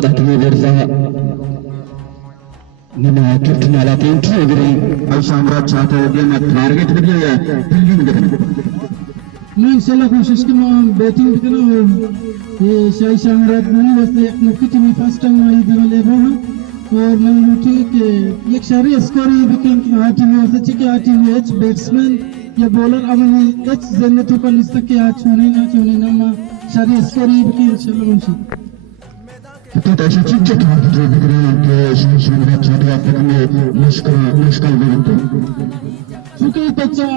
Datang bersama Nima Captain Alatin Triggery Al-Shamrat चाहते हैं मैं टारगेट कर दिया फील्डिंग करना मैं इंशाल्लाह कोशिश की मैं बैटिंग करना ये शाही शामरात नहीं वैसे मुख्य टीम फर्स्ट टाइम आई दिवाले वो और मैं लूटी के एक शारी स्कोर ये बिकिन आ टीम वैसे चिके आ टीम एच बैट्समैन या बॉलर अब मैं एच जनरेटर पर लिस्ट के आ छोने ना मैं शारी स्कोर ये बिकिन इंशाल्लाह मुझे तो ऐसे चिट्टे तो दिख रहे हैं कि शामरात चाहते हैं आप में मुश्किल बनते चूँकि बच्चा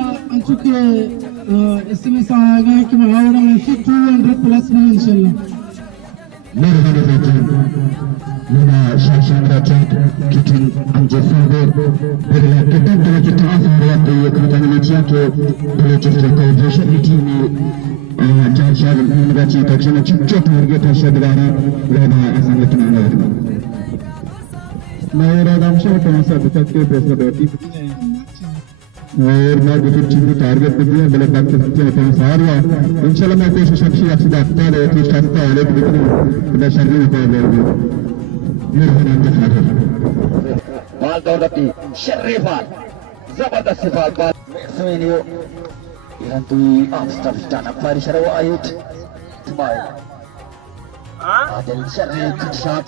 चूँकि SMS आएगा कि महावड़ा में 200 प्लस में इंशाल्लाह मेरे Nima शामरात चाहते किचन अंजफादे फिर कितने तरह के ट्रांस हो रहे हैं ये कहते हैं कि बड़े चित्र को विशेष टीम में चार नंबर की तकसीम चिट्टे टारगेट है शगदारा लेना आसान नहीं है मैं राम से टॉसा विकेट के प्रेशर बैठी और मैं विकेट टीम टारगेट पे दिया बल्ले बात करते हैं सारा इंशाल्लाह मैं कोशिश अच्छी आपसे है कि शास्त्र है लेकिन मैं शरीर में कोई बोल बाल दौलती शर्रीफाल जबरदस्त बाल Semenyo Irantui Amstaff Dana Parisharo Ayut Smile Adel Sharri good shot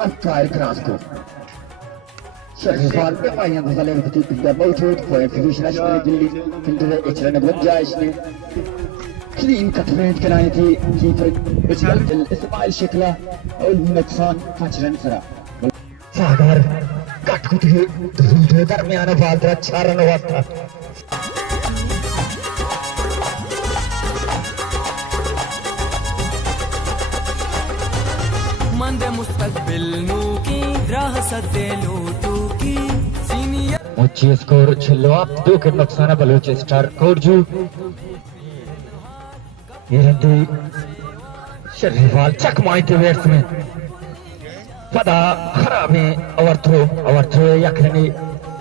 Al-Qair Krasko Sharifal Bemayan Zalem Petit Pinda Mawjud for exhibition Ashmari Dilli Filter Echran Gunjaish ne clean cut range कराई थी कीपर इस्माइल शिकला और नुकसान 5 run करा सागर cut कुछ दूसरे दरमियान बाल था 6 रन वास्ता मंदे मुस्तकबिल नू की राह सदेलो तू की सीनियर मुझे स्कोर छिलो आप 2 के नुकसान बलूचिस्तान कोडजू Irantui Sharifal चकमाइते वेट्स में पदा खराब है अवर्थो यखनी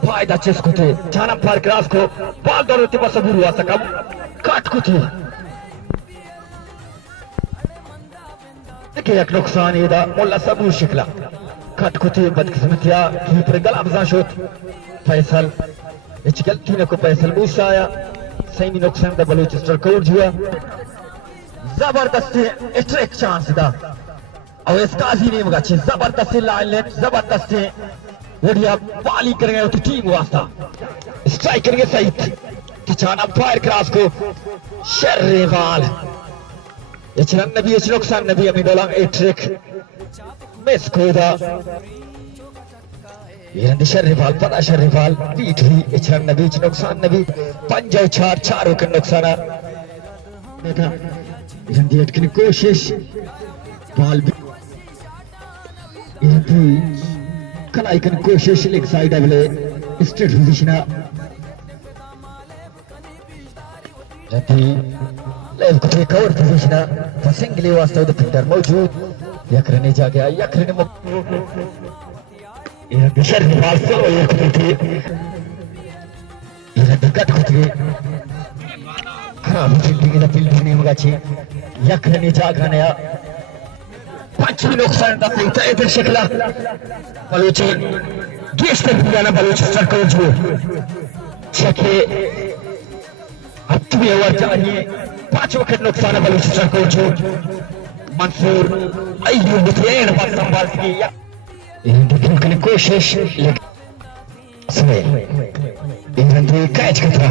फायदा चेस्कुते जाना पार क्रास को बाल दौड़ते बस बुरु आ सकम काट कुछ देखिए एक नुकसान ये दा मुल्ला सबूर शिकला काट कुछ बदकिस्मतिया कीपर गलबजा शोत फैसल इच गलती ने को फैसल मूसा आया सही नुकसान दा बलूचिस्तान कोड जुआ जबरदस्त एक चांस था और इसका ही नहीं मगा जबरदस्त लाइन लेट जबरदस्त बढ़िया बाली करेंगे तो टीम वास्ता स्ट्राइक करेंगे सही किचाना फायर क्रॉस को शर्रीफाल इचरन नबी इच नुकसान नबी अमी डोलांग एक ट्रिक मिस कोदा ये शर्रीफाल पता शर्रीफाल बीट हुई इचरन नबी इच नुकसान नबी पंजो चारों के नुकसान देखा Irantui अटकने कोशिश बाल Irantui कलाई कन कोशिश लेग साइड अवले स्ट्रेट पोजीशन Irantui लेफ्ट को कवर पोजीशन फसिंगली वास्तव द फिल्डर मौजूद यकरने जा गया यकरने Irantui शर्रीफाल सो यकरने थी Irantui कट खुद गए खराब फील्डिंग दा फील्डिंग ने मगाची यखनी जागने पांचवी नुकसान दा पेटा इधर शिकला बलूची गेस्ट पे ना बलूची सरकार जो छके अब भी ओवर चाहिए 5 विकेट नुकसान बलूची सरकार जो मंसूर अय्यूब ट्रेन पर संभाल की इन देखने की कोशिश लेकिन इन्होंने कैच किया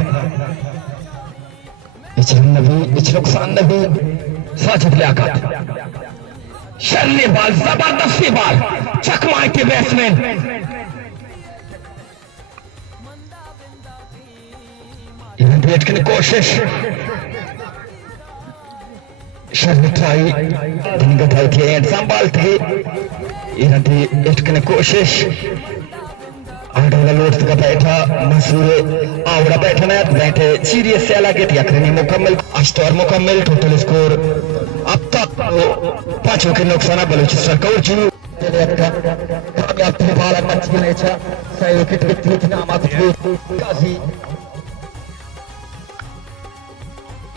इचरन नबी इच नुकसान नबी साजिद लियाकत शर्री बाल जबरदस्त बाल चकमा के बैट्समैन इन्हें बैट की कोशिश शर्री ट्राई दिन गए थे एंड संभालते इन्हें बैट की कोशिश आडोला लोट्स का बैठा मंसूर आवड़ा बैठा ना बैठे सीरियस से अलग है यकरनी मुकम्मल स्कोर मुकम्मल टोटल स्कोर अब तक 5 विकेट नुकसान बलूचिस्तान कोडजू कामयाब थे बाल मच गए था सही विकेट विकेट नाम आते काजी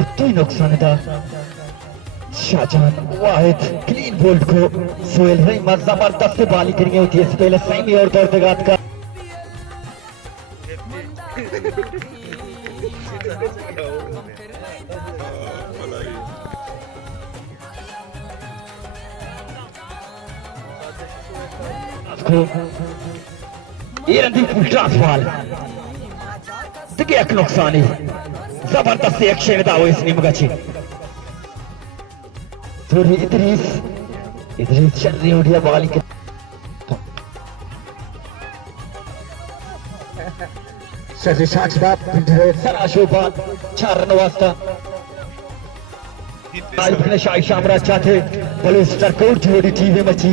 अक्की नुकसान था शाहजहान वाहिद क्लीन बोल्ड को सोहेल रहीम जबरदस्त बाली करी होती है पहले सही और दर्दगात का ये रंदी फुल ट्रांसफॉल देखिए एक नुकसान है जबरदस्त एक्शन दाव इसने मगाची थोड़ी इद्रीस चल रही उड़िया बाली के सजी शाच बाप पिंडरे सराशो बाल चारन वास्ता आज अपने शाही शामराज चाहते बलूस्टर कोड जोड़ी टीवी मची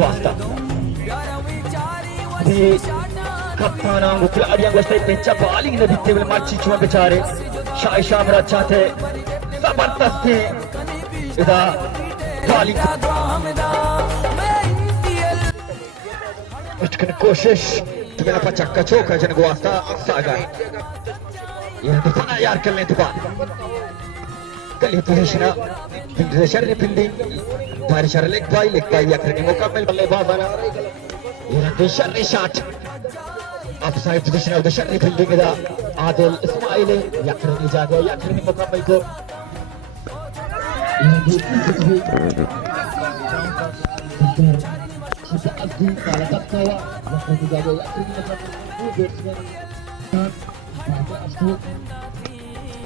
वास्ता di kaptana mukla ariyan gashtai pencha bowling ne bitte vel marchi chuma bechaare Shai Shamraj चाहते जबरदस्त ida bowling उसकी कोशिश तुम्हें पा चक्का चौका जन वास्ता सागा ये दिखाना यार कल तो बात कल ही पोजीशन पोजीशन ने फिल्डिंग बाहर शर लेग बाई या करने मौका मिल बल्लेबाज आना ये पोजीशन ने shot offside position of the sir fielding दा आदिल इस्माइल या करने जागे या करने मौका मिल को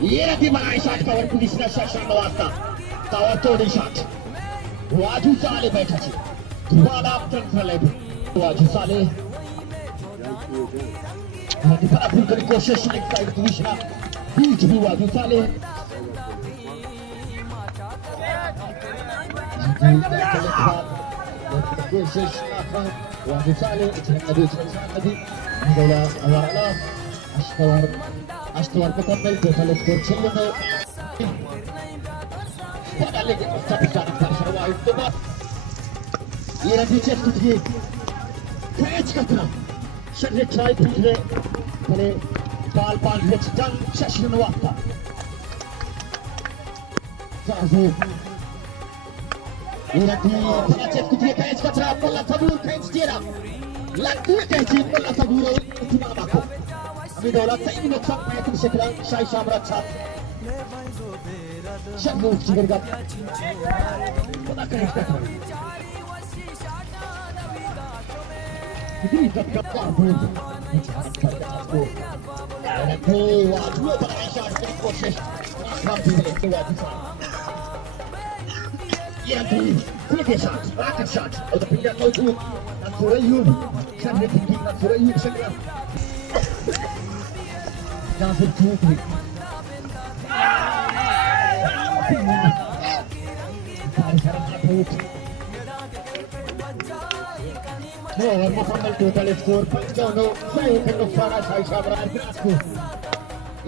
ये रखी बनाई शॉट कवर पुलिस ने शासन वास्ता कवर तोड़ी शॉट वाजू साले बैठा छे दुबारा अपटन फले वाजू साले हदी पर अपन की कोशिश एक साइड पुलिस ना बीच भी वाजू साले कोशिश वाजू साले नबी निगला अवाला अश्तवार को कम्पल टोटल स्कोर चल रहा है पता लगे सभी का फरशवा इतना ये रही चेक कुछ कैच करना शरीर ट्राई पिछले पहले बाल लेट्स डन सेशन वास्ता जाजे ये रही चेक कुछ कैच करना पल्ला सबूर कैच दिया लगती है कैच पल्ला सबूर इतना बाको Midola tayi noksan mayatın şeklen Shai Shamraj çat. Şaklı uççileri gat. Buna kayıkta kal. Gidin kapkaplar buldu. Evet, vacuya bana şarkı koşuş. Rabbim vacuya. Yedi, quick shot, rocket shot. O da pinga koydu. Mansour Ayyub. Sen de pingi Mansour Ayyub şeklen. Nasıl çuğutri और मुकम्मल total score 55 सही के नुकसान Shai Shamraj को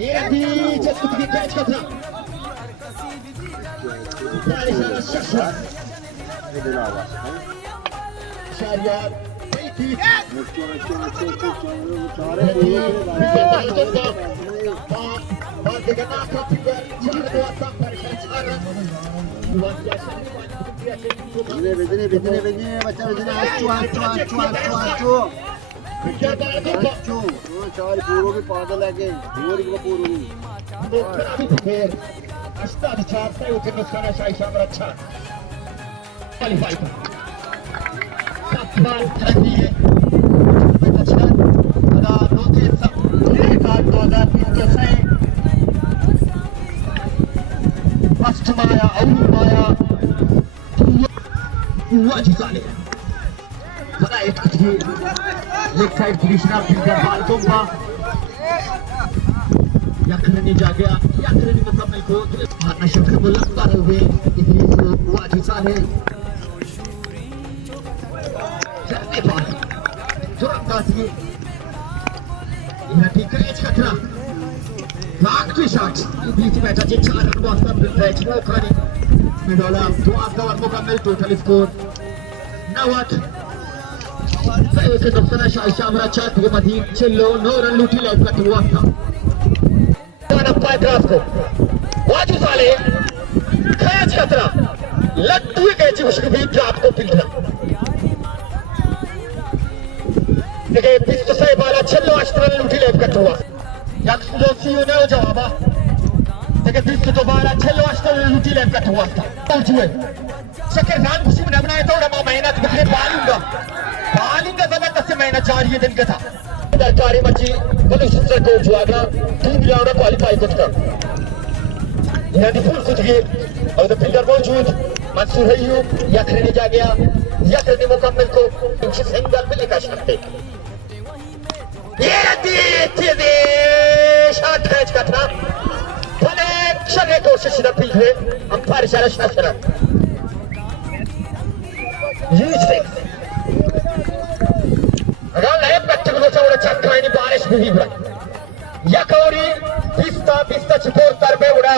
ये भी चस्कुत की catch का था शाहरियार टोटल स्कोर 90 के नुकसान शाइशा अमराचार के मदीन चलो 9 रन लूटी लाइफ का हुआ था पाए ड्राफ्ट को वाजू साले खैच खतरा लट्टू के उसके भी ड्राफ्ट को पिलना देखिए पिस्त से बाला चलो 8 रन लूटी लाइफ का हुआ या सीओ ने जवाबा देखिए पिस्त तो बाला चलो 8 रन लूटी लाइफ का हुआ था पहुंचे शक्कर खान खुशी में बनाया था और मेहनत करके बालिंग जबरदस्त मेहनत जारी है दिन का था दरकारी मची बलूचिस्तान को जुआगा टीम ग्राउंड क्वालीफाई कुछ का यहां दी फुल कुछ की और द फील्डर मौजूद मंसूर अय्यूब यखरनी जा गया यखरनी मुकम्मल को इंच सिंगल पे लेकर सकते ये दी शॉट कैच का था भले चले कोशिश न फील्ड है अंपायर इशारा शरा बारिश भी यकौरी बिस्ता चिपोर तरबे उड़ा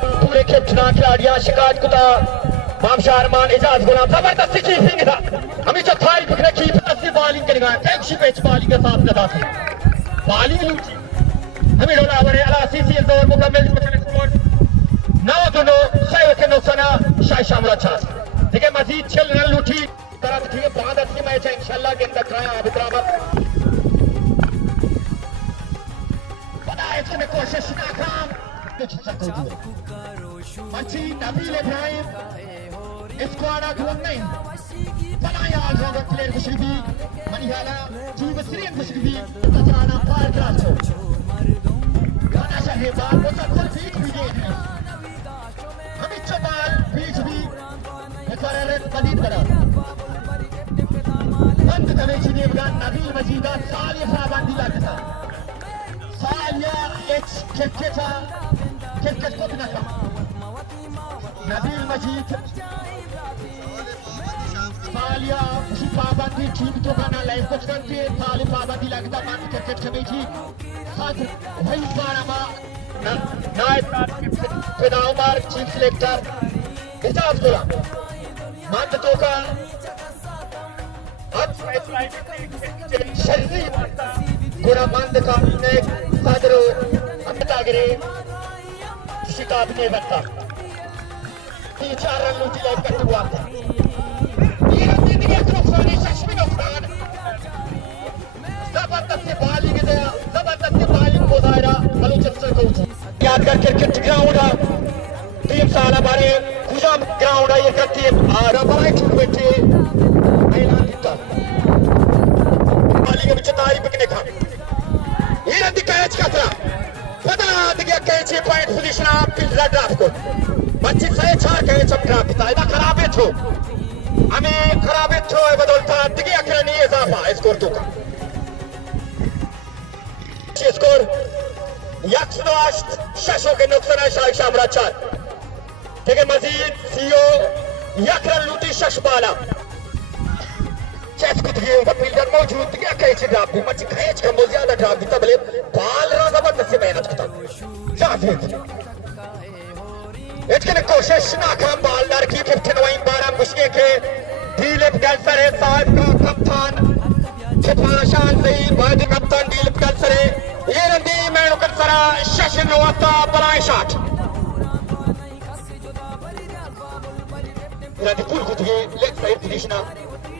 पूरे खेपना खिलाड़ियां शिकायत कुता मामशा अरमान एजाज गुलाम जबरदस्ती कीपिंग था हमें जो थारी पकड़े कीपर असली बॉलिंग करेगा टैक्सी पेच बॉलिंग के साथ लगा था बॉलिंग लूटी हमें डोला बड़े अला सीसी दौर मुकम्मल स्कोर 9 सही के नुकसाना शाइशा अमराचार देखिए मजीद 6 रन लूटी तरफ ठीक है बहुत अच्छी मैच है इंशाल्लाह के अंदर कराया आबिद इसमें कोशिश नाकाम अच्छी नबील इब्राहिम स्क्वाड ग्रुप नहीं बनाया आजोगा प्लेयर खुशबी मनिहाला जीव श्रीन खुशबी तजाना पार क्राचो गाना शाहे बाल वो सब कुछ बीच भी दे हैं हमें चबाल बीच भी इकरार मदीद करा बंद करे चीनी अफगान नबील मजीदा साल ये साबान दिला के साथ सालिया एच खेचा को बिना का नबील मजीद सालिया उसी पाबंदी ठीक तो गाना लाइव कुछ करते साल पाबंदी लगता मान क्रिकेट से थी साथ वही बारामा नायब फिदाउ मार चीफ सिलेक्टर इजाज बोला मान तो का गोरा मंद का ने सादरो अमतागरे शिकाब ने बता 3-4 रन लूटी लाइफ का हुआ था ये जिंदगी को खाने शशमी नुकसान जबरदस्त बॉलिंग है जबरदस्त बॉलिंग को दायरा बलूचिस्तान को यादगार क्रिकेट ग्राउंड टीम साला बारे खुजाम ग्राउंड है ये करती है और बड़ा छूट बैठे ऐलान किया बॉलिंग में तारीफ करने का ये कैच का था पता दिया कैच पॉइंट पोजीशन आप पिछला ड्राफ्ट को बच्चे सही 4 कैच अब ड्राफ्ट था इधर खराबे थो हमें खराबे थो बदलता दिया क्या नहीं इजाफा स्कोर तो का स्कोर 108 शशो के नुकसान शाइशा अमराचार ठीक है मजीद सीओ यकरन लूटी शशबाला चेस कुछ गए फील्डर मौजूद क्या कैच ड्राफ्ट भी मच कैच कम ज्यादा ड्राफ्ट भी तबले बाल रा जबरदस्त मेहनत करता जावेद इतने कोशिश नाकाम बॉलर की कैप्टन वाइन 12 मुश्किल के दिलीप गैंसर है साहब का कप्तान Kepanashan Zai Badi Kaptan Deal Katsare Yerandi Manu Katsara Shashin Wata Balai shot Radi Pul Kutugi leg side position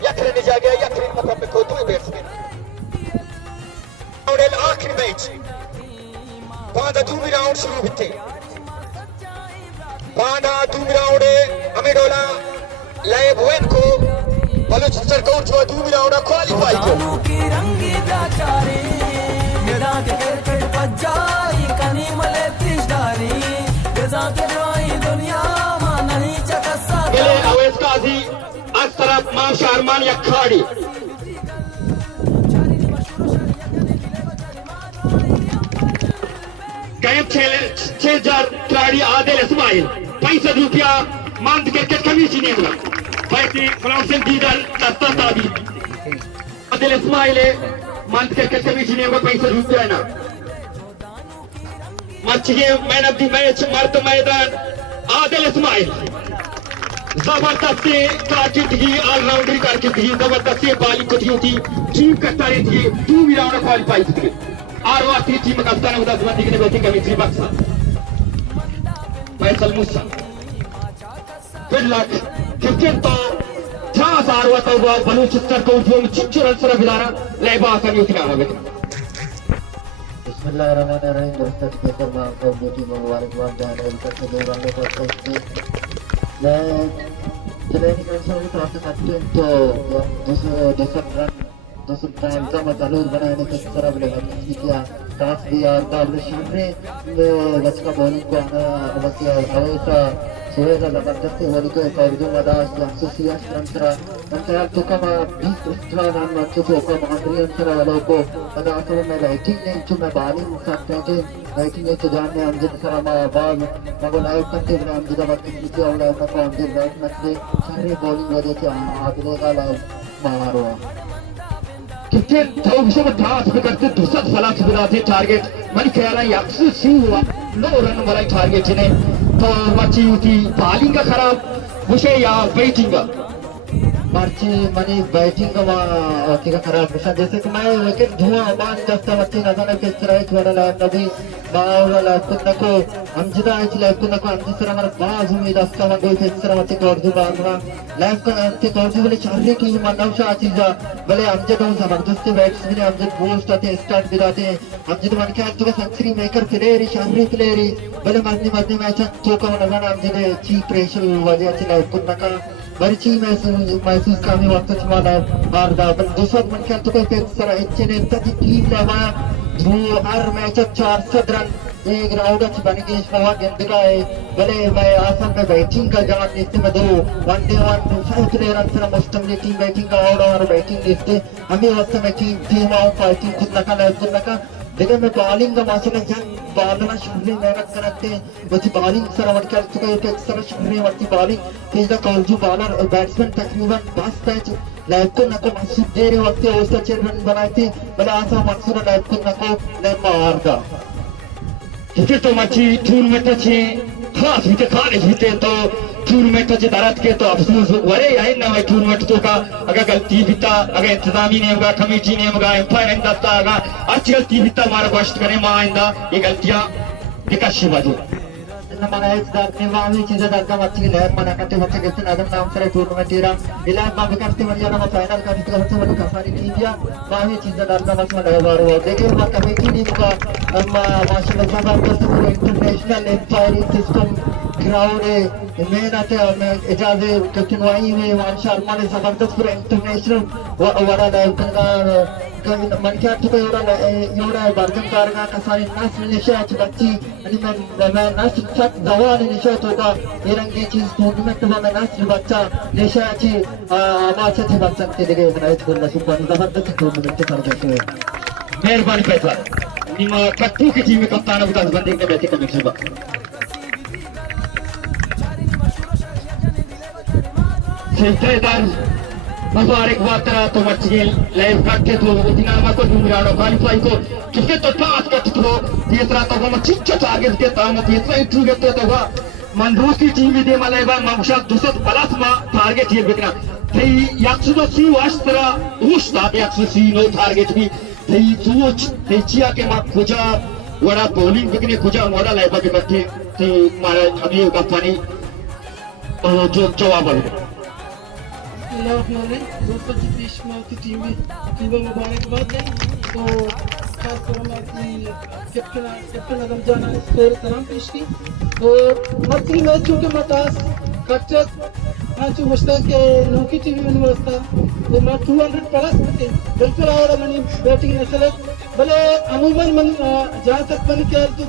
Yakre ne ja gaya Yakre मतलब में कोई बैट्समैन और आखिरी मैच बांधा दूसरी राउंड शुरू होते बांधा दूसरी राउंड हमें डोला लाए भुवन को बलूचिस्तान को जो दूसरी राउंड क्वालीफाई को की रंगी दाचारी मेरा के क्रिकेट पजाई कनी मले तिजदारी जजा के दुआई दुनिया मां नहीं चकसा गले अवैस काजी आज तरफ मां शारमान यखाड़ी कैंप 6000 खिलाड़ी आदिल इस्माइल ₹500 मंद क्रिकेट कमीशन ने हुआ पैसे फ्रांसन दीदल दस्ता ताबी आदिल इस्माइल मंद क्रिकेट कमीशन ने हुआ ₹500 ना मैच के मैन ऑफ द मैच मर्द मैदान आदिल इस्माइल जबरदस्ती कारकिर्दगी ऑलराउंडर कारकिर्दगी जबरदस्ती बॉलिंग को थी टीम करता रही थी 2 राउंड क्वालीफाई थी और आखिरी टीम कप्तान उदास बंदी के बैटिंग कमेंट्री बक्सा फैसल मूसा गुड लक क्रिकेट तो जहां सारवा तो बलूचिस्तान को जो चिच्चर सर बिलारा लेबा करनी थी नाम में बिस्मिल्लाहिर्रहमानिर्रहीम दोस्तों स्पीकर में आपको ड्यूटी मुबारकबाद जाने करके दे वाले को मैं चले निकल से तरफ से कैप्टन तो दूसरे टाइम का मतलब बनाने की तरफ लगा किया टॉस दिया और काबिल शानदार बच का बॉलिंग को आना बस हमेशा सुरेगा जबरदस्ती बॉलिंग को तर्जुम मदास लक्ष्य संतरा संतरा तो कम 20 स्ट्रा नाम अच्छे से को महांद्री अंतर वालों को मदास में बैटिंग नहीं जो मैं बॉलिंग सकते हैं कि बैटिंग में तो जानने अमजद सरामा बाग मगर लाइव करते हुए अमजद बात की और लाइव को अमजद बैट में सारे बॉलिंग वजह से आगे का लाइव मारो क्रिकेट तो विषय में था करते दूसरा सलाह सुविधाते टारगेट मन ख्याल है याक्सु सी हुआ 9 रन वाला टारगेट ने तो मची थी बॉलिंग का खराब विषय या बैटिंग का मार्ची मनी बैटिंग का खराब विषय जैसे कि मैं विकेट धुआं बांध दस्ता मची ना जाने किस तरह वाला लाइव नबी बावला कुन्ना को अमजदा इच लाइव कुन्ना को अंजिसरा मर बाज उम्मीद अस्ता में कोई इस तरह मची कोर्जु बांधना लाइव का अंते कोर्जु वाले चार्ली की मनौशा चीज़ा भले अमजद उन जबरदस्ती बैट्समैन अमजद बूस्ट आते स्टार्ट दिलाते अमजद मन के आज तो सेंचुरी मेकर प्लेयरी चार्ली प्लेयरी भले मरनी मैच तो का नजर अमजद ची प्रेशर वजह से लाइव कुन्ना का बर्ची महसूस करने वक्त चुमाना आर्दा पर दूसरा मन के तो कोई इस तरह इतने तक टीम लगा धो हर मैच 400 रन एक राउंड अच्छी बन गई इस बार गेंद का है भले मैं आसाम में बैटिंग का जान लिस्ट में 2 वनडे 1 प्लेयर अंतर मुश्तमिल टीम बैटिंग का और बैटिंग लिस्ट हमें वक्त में टीम आउट फाइटिंग खुद लगा देखिए मैं बॉलिंग का मासूम जन बॉलना शुरू मेहनत करते हैं वैसे बॉलिंग सर वन कर चुका है एक सर शुरू वरती बॉलिंग तेज द कॉलजू बॉलर और बैट्समैन तकरीबन 5 मैच लाइव को नको मकसूद दे रहे वक्त औसत 4 रन बनाए थे भले आसा मंसूर लाइव को नको लाइव मार दा क्रिकेट तो मची टूर्नामेंट छे खास बीते खाने जीते तो टूर्नामेंट जे दारत के तो अफसोस वरे है ना है टूर्नामेंट तो का अगर गलती बिता अगर इंतजामी ने होगा कमेटी ने होगा एम्पायर इंदस्ता होगा अच्छी गलती बिता हमारा गोश्त करे मां आइंदा ये गलतियां विकाशी बाजू हमारा एक दाद ने वावी चीजें दाद का अच्छी लहर मना करते वक्त के आदम नाम से टूर्नामेंट तेरा इलाज मां करते वजह ना फाइनल का जिसका सबसे बड़ी कसारी टीम या वावी चीजें दाद का मत लहर हो देखिए वहां कमेटी टीम का माशाल्लाह जबरदस्त इंटरनेशनल एम्पायर सिस्टम ग्राउंड मेन आते हैं इजाज़े कचनवाई में वन शर्मा ने जबरदस्त पूरा इंटरनेशनल वाला लाइव का मन क्या तो योरा बर्तन कारगा कसारी नस्ल निशात बच्ची यानी मैं नस्ल तक जवान निशात होगा ये रंगी चीज टूर्नामेंट में नस्ल बच्चा निशात ही आवाज से बच सकते देखिए बनाए छोड़ना सुपर जबरदस्त टूर्नामेंट कर देते हैं मेहरबानी पैसा निमा कट्टू की टीम में कप्तान उदास बंदे के बैठे कमिटी बा सेक्रेटरी मुबारकबाद तो मचिए लाइव करते तो दिनामा को दुनियानो क्वालीफाई को किसके तो पास करते तो तीसरा तो हम चिच्चा आगे के तो हम तीसरा इंटरव्यू करते तो मन रूस की टीम दे मलेबा ममशा दूसरा प्लस मा टारगेट ये बिकना Thầy yak sudah si wastra ustad yak susi no target bi thầy tuch thầy chia ke mak kuja wara bowling begini kuja moda lai bagi bagi thầy mara abhi kapani jo jawab दोस्तों की पेशमा की team में मुबारकबाद है। तो खासतौर में अपनी कैप्टन अदम जाना स्कोर सलाम पेश की और मर्ती मैचों के मतास कच्चत मैच मुश्ताक के नौकी टीवी में वस्ता तो मैं 200 प्लस होते बिल्कुल और मनी बैटिंग नसलत भले अमूमन मन जहाँ तक मन के तो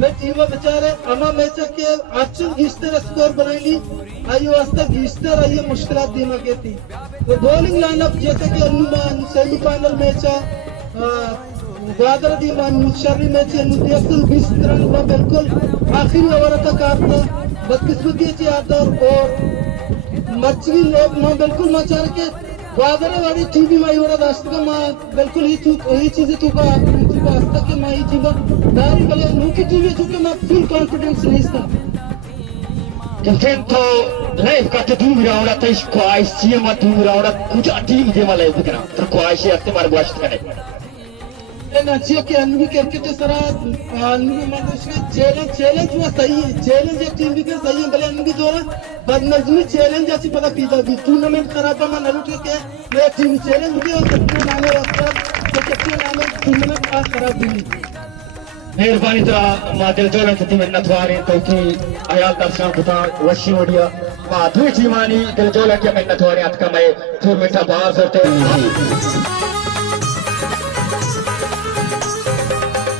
मैं टीम बेचारे अमा मैच के अच्छे घिस्तर स्कोर बनाएंगी आयु वास्ता घिस्तर आइए मुश्किलात दिमाग के थी तो बॉलिंग लाइनअप जैसे कि अनुमान सेमीफाइनल मैच गादर दिमान मुशर्री मैच नुदियकुल 20 रन का बिल्कुल आखिरी ओवर तक आता बदकिस्मती थी आता और मछली लोग ना बिल्कुल मचार के गादर वाली टीवी में ओवर दास्त का मां बिल्कुल ही चीजें तू का वास्ता के मां ही जीवा दारी वाले नुकी टीवी चुके मां फुल कॉन्फिडेंस नहीं था Kento live kata dulu orang tak iskuai siapa dulu orang kuda tim dia malah bukan terkuai siapa mar buat sekarang. ना चाहिए कि अन्वी क्रिकेट सरा अन्वी मतलब चैलेंज वो सही है चैलेंज एक टीम के सही है भले अन्वी द्वारा बदनज़मी चैलेंज ऐसी पता पीता भी टूर्नामेंट खराब है ना लूट के मैं टीम चैलेंज भी और कैप्टन नामे रास्ता तो कैप्टन नामे टूर्नामेंट आज खराब भी नहीं मेहरबानी तरह मादिल जोलन से टीम नथवारे तो कि आयाल दर्शक बता वशी ओडिया माधु जीवानी दिल जोलन के में नथवारे आज का मैं टूर्नामेंट बाहर होते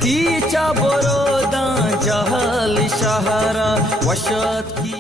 तीचा बरोदा जहल शहरा वशत की